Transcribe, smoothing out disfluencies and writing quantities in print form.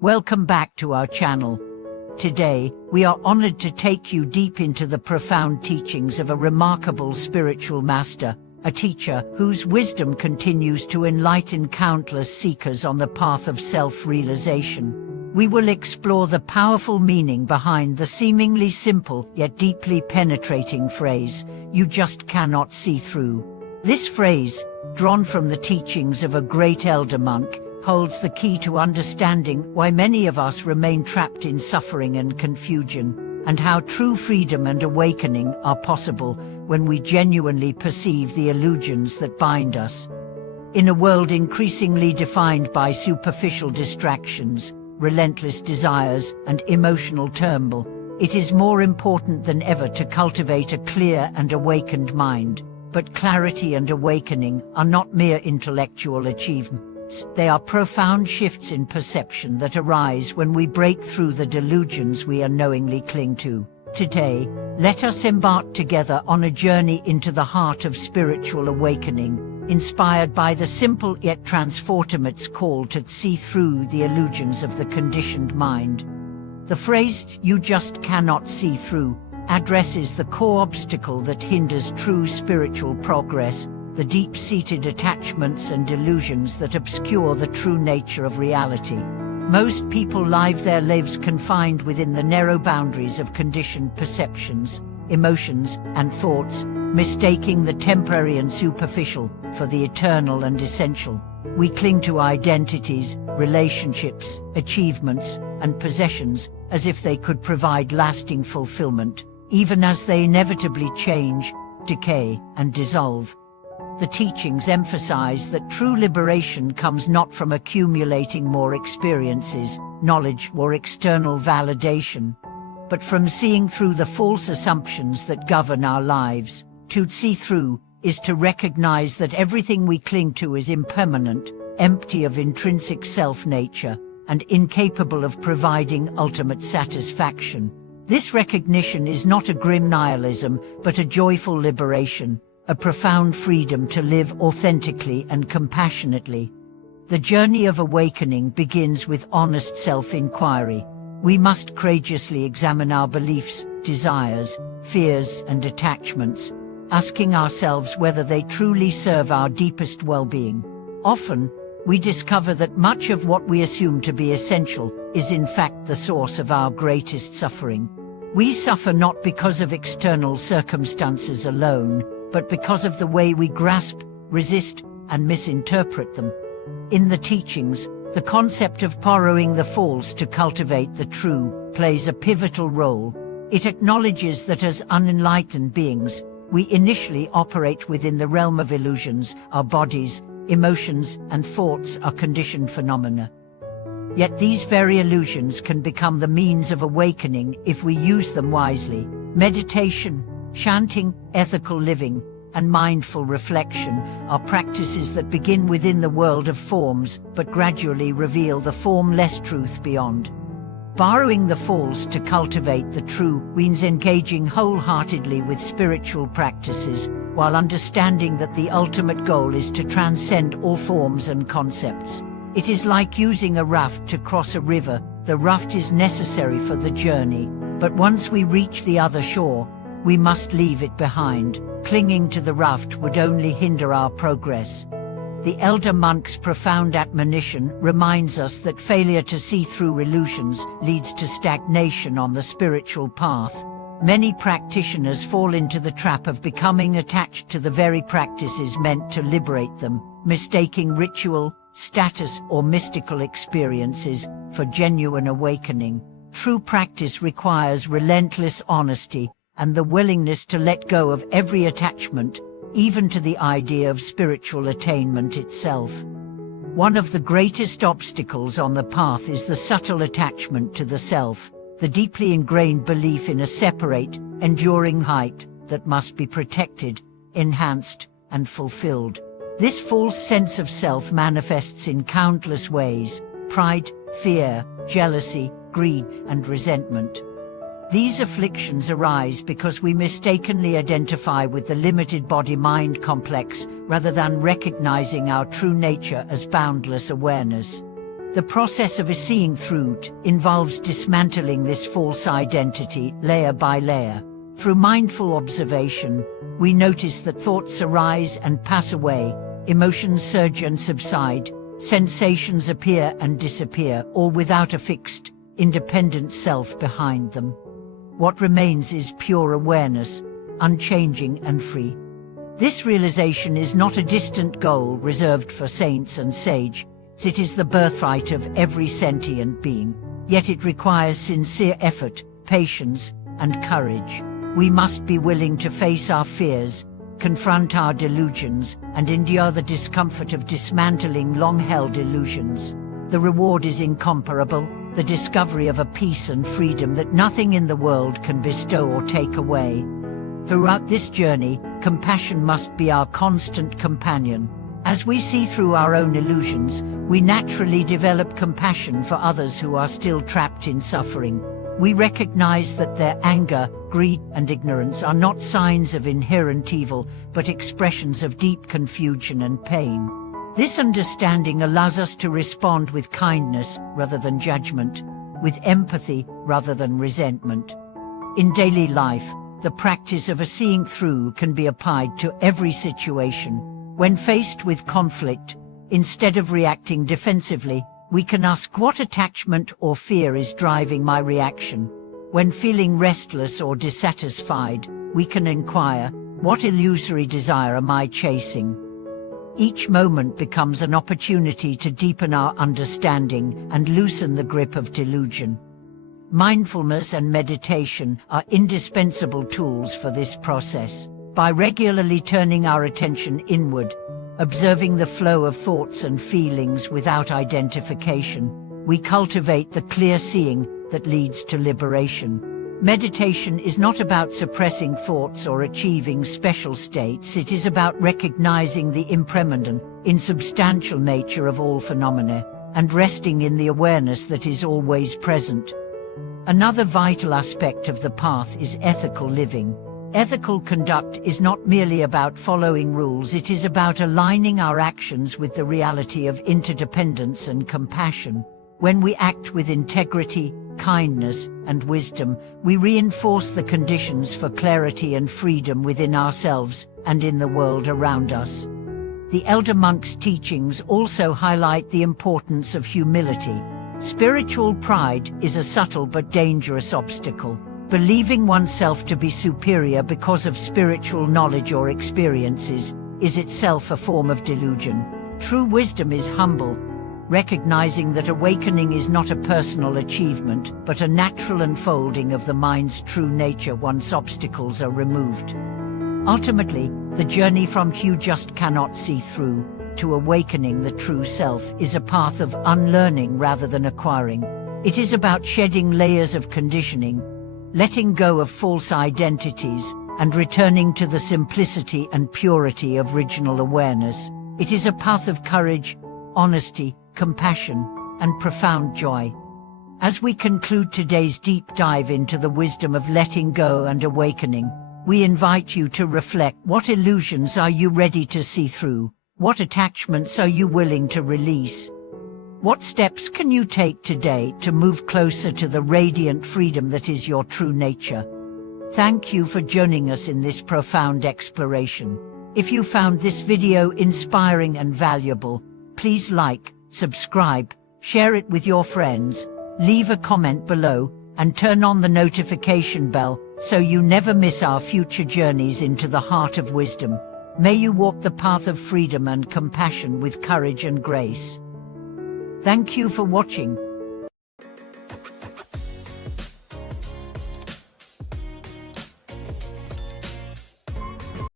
Welcome back to our channel. Today, we are honored to take you deep into the profound teachings of a remarkable spiritual master, a teacher whose wisdom continues to enlighten countless seekers on the path of self-realization. We will explore the powerful meaning behind the seemingly simple yet deeply penetrating phrase, "You just cannot see through." This phrase, drawn from the teachings of a great elder monk, holds the key to understanding why many of us remain trapped in suffering and confusion, and how true freedom and awakening are possible when we genuinely perceive the illusions that bind us. In a world increasingly defined by superficial distractions, relentless desires, and emotional turmoil, it is more important than ever to cultivate a clear and awakened mind. But clarity and awakening are not mere intellectual achievements. They are profound shifts in perception that arise when we break through the delusions we unknowingly cling to. Today, let us embark together on a journey into the heart of spiritual awakening, inspired by the simple yet transformative call to see through the illusions of the conditioned mind. The phrase, "you just cannot see through," addresses the core obstacle that hinders true spiritual progress, the deep-seated attachments and delusions that obscure the true nature of reality. Most people live their lives confined within the narrow boundaries of conditioned perceptions, emotions, and thoughts, mistaking the temporary and superficial for the eternal and essential. We cling to identities, relationships, achievements, and possessions as if they could provide lasting fulfillment, even as they inevitably change, decay, and dissolve. The teachings emphasize that true liberation comes not from accumulating more experiences, knowledge, or external validation, but from seeing through the false assumptions that govern our lives. To see through is to recognize that everything we cling to is impermanent, empty of intrinsic self-nature, and incapable of providing ultimate satisfaction. This recognition is not a grim nihilism, but a joyful liberation, a profound freedom to live authentically and compassionately. The journey of awakening begins with honest self-inquiry. We must courageously examine our beliefs, desires, fears, and attachments, asking ourselves whether they truly serve our deepest well-being. Often, we discover that much of what we assume to be essential is in fact the source of our greatest suffering. We suffer not because of external circumstances alone, but because of the way we grasp, resist, and misinterpret them. In the teachings, the concept of borrowing the false to cultivate the true plays a pivotal role. It acknowledges that as unenlightened beings, we initially operate within the realm of illusions. Our bodies, emotions, and thoughts are conditioned phenomena. Yet these very illusions can become the means of awakening if we use them wisely. Meditation, chanting, ethical living, and mindful reflection are practices that begin within the world of forms but gradually reveal the formless truth beyond. Borrowing the false to cultivate the true means engaging wholeheartedly with spiritual practices while understanding that the ultimate goal is to transcend all forms and concepts. It is like using a raft to cross a river. The raft is necessary for the journey, but once we reach the other shore, we must leave it behind. Clinging to the raft would only hinder our progress. The elder monk's profound admonition reminds us that failure to see through illusions leads to stagnation on the spiritual path. Many practitioners fall into the trap of becoming attached to the very practices meant to liberate them, mistaking ritual, status, or mystical experiences for genuine awakening. True practice requires relentless honesty and the willingness to let go of every attachment, even to the idea of spiritual attainment itself. One of the greatest obstacles on the path is the subtle attachment to the self, the deeply ingrained belief in a separate, enduring height that must be protected, enhanced, and fulfilled. This false sense of self manifests in countless ways: pride, fear, jealousy, greed, and resentment. These afflictions arise because we mistakenly identify with the limited body-mind complex rather than recognizing our true nature as boundless awareness. The process of seeing through involves dismantling this false identity layer by layer. Through mindful observation, we notice that thoughts arise and pass away, emotions surge and subside, sensations appear and disappear, all without a fixed, independent self behind them. What remains is pure awareness, unchanging and free. This realization is not a distant goal reserved for saints and sages. It is the birthright of every sentient being, yet it requires sincere effort, patience, and courage. We must be willing to face our fears, confront our delusions, and endure the discomfort of dismantling long-held illusions. The reward is incomparable, the discovery of a peace and freedom that nothing in the world can bestow or take away. Throughout this journey, compassion must be our constant companion. As we see through our own illusions, we naturally develop compassion for others who are still trapped in suffering. We recognize that their anger, greed, and ignorance are not signs of inherent evil, but expressions of deep confusion and pain. This understanding allows us to respond with kindness rather than judgment, with empathy rather than resentment. In daily life, the practice of seeing through can be applied to every situation. When faced with conflict, instead of reacting defensively, we can ask, what attachment or fear is driving my reaction? When feeling restless or dissatisfied, we can inquire, what illusory desire am I chasing? Each moment becomes an opportunity to deepen our understanding and loosen the grip of delusion. Mindfulness and meditation are indispensable tools for this process. By regularly turning our attention inward, observing the flow of thoughts and feelings without identification, we cultivate the clear seeing that leads to liberation. Meditation is not about suppressing thoughts or achieving special states. It is about recognizing the impermanent, insubstantial nature of all phenomena, and resting in the awareness that is always present. Another vital aspect of the path is ethical living. Ethical conduct is not merely about following rules, it is about aligning our actions with the reality of interdependence and compassion. When we act with integrity, kindness, and wisdom, we reinforce the conditions for clarity and freedom within ourselves and in the world around us. The elder monks' teachings also highlight the importance of humility. Spiritual pride is a subtle but dangerous obstacle. Believing oneself to be superior because of spiritual knowledge or experiences is itself a form of delusion. True wisdom is humble, recognizing that awakening is not a personal achievement, but a natural unfolding of the mind's true nature once obstacles are removed. Ultimately, the journey from "you just cannot see through" to awakening the true self is a path of unlearning rather than acquiring. It is about shedding layers of conditioning, letting go of false identities, and returning to the simplicity and purity of original awareness. It is a path of courage, honesty, compassion, and profound joy. As we conclude today's deep dive into the wisdom of letting go and awakening, we invite you to reflect: what illusions are you ready to see through? What attachments are you willing to release? What steps can you take today to move closer to the radiant freedom that is your true nature? Thank you for joining us in this profound exploration. If you found this video inspiring and valuable, please like, subscribe, share it with your friends, leave a comment below, and turn on the notification bell so you never miss our future journeys into the heart of wisdom. May you walk the path of freedom and compassion with courage and grace. Thank you for watching.